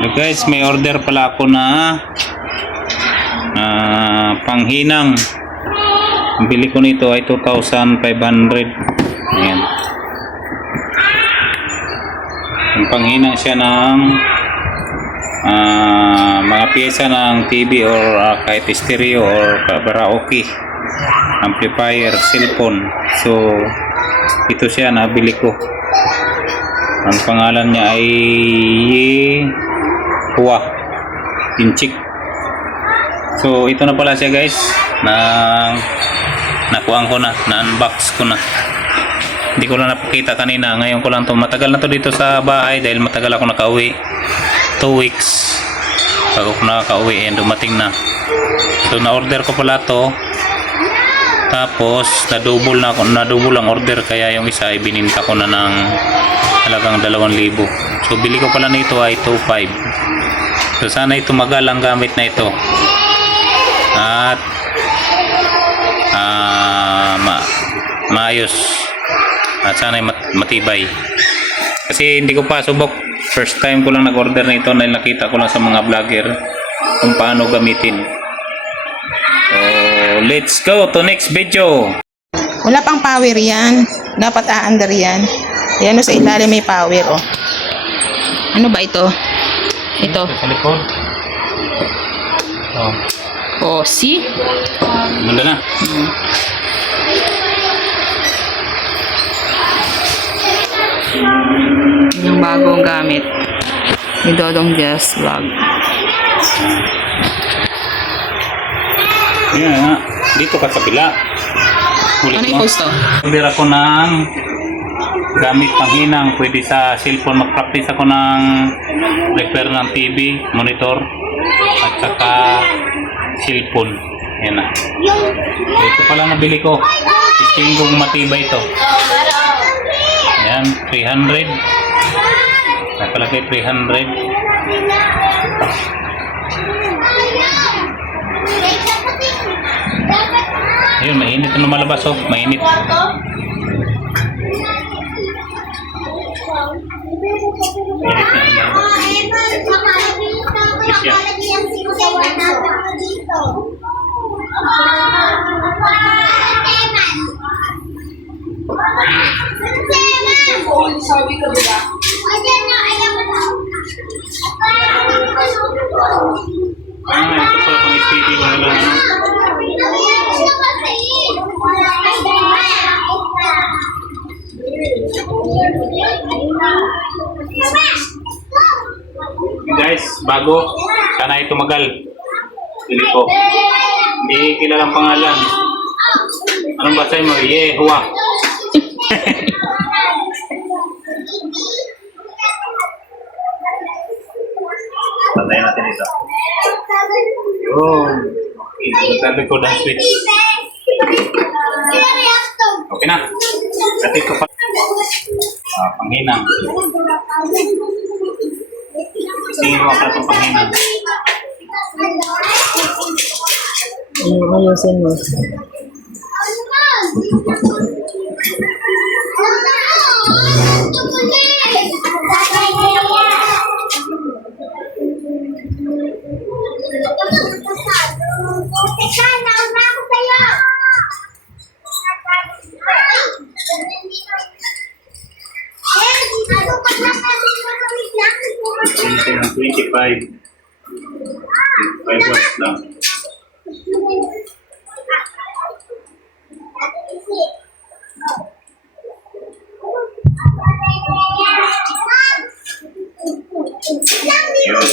So guys, may order pala ako na panghinang. Ang bili ko nito ay 2,500. Ayan. Yung panghinang siya ng mga pyesa ng TV or kahit stereo or karaoke, amplifier, cellphone. So ito siya nabili ko. Ang pangalan niya ay Hua Pinchik. So ito na pala siya guys, nakuhaan ko na, na-unbox ko na. Hindi ko lang napakita kanina, ngayon ko lang to. Matagal na to dito sa bahay dahil matagal ako nakauwi. 2 weeks bago ko nakauwi, and dumating na. So na-order ko pala to, tapos na-double ang order, kaya yung isa ay bininta ko na ng halagang 2,000. So bili ko pala nito ay 2,500. So sana ito tumagal ang gamit na ito at maayos, at sana ay matibay, kasi hindi ko pa subok. First time ko lang nag-order nito dahil nakita ko lang sa mga vlogger kung paano gamitin. So let's go to next video. Wala pang power yan. Dapat aandar yan. Yan o, sa ilalim may power o. Ano ba ito? Ito. Sa likod. Oh, see? Manda na. Yung bagong gamit ni Dodong Jazz Vlog. Yan nga. Dito ka sa pila. Ano yung post to? Order ako ng gamit panghinang. Pwede sa cellphone. Mag-practice ako ng repair ng TV, monitor, at saka cellphone. Yan na. So, ito pala nabili ko. Tingin kong matibay ito. Yan, 300. Napalagay 300. Ayun, mainit na lumalabas oh. Mainit. Mainit na Sabi ko ba? ito pala pang speedy ko na lang. Guys, bago, sana ito magal. Bili ko. Hindi kilalang pangalan. Anong basay mo? Hua. Patayin natin ito. Yun. Sabi ko ng switch. Okay na. Kasi ko pa. Panghinang. Tingin mo pala itong panghinang. Ayusin mo. Ito ng 25. 5 watts lang. Yun.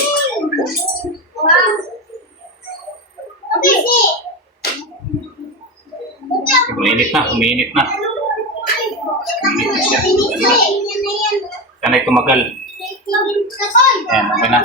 Uminit na. Uminit na siya. Sana tumagal. Ayan, okay na.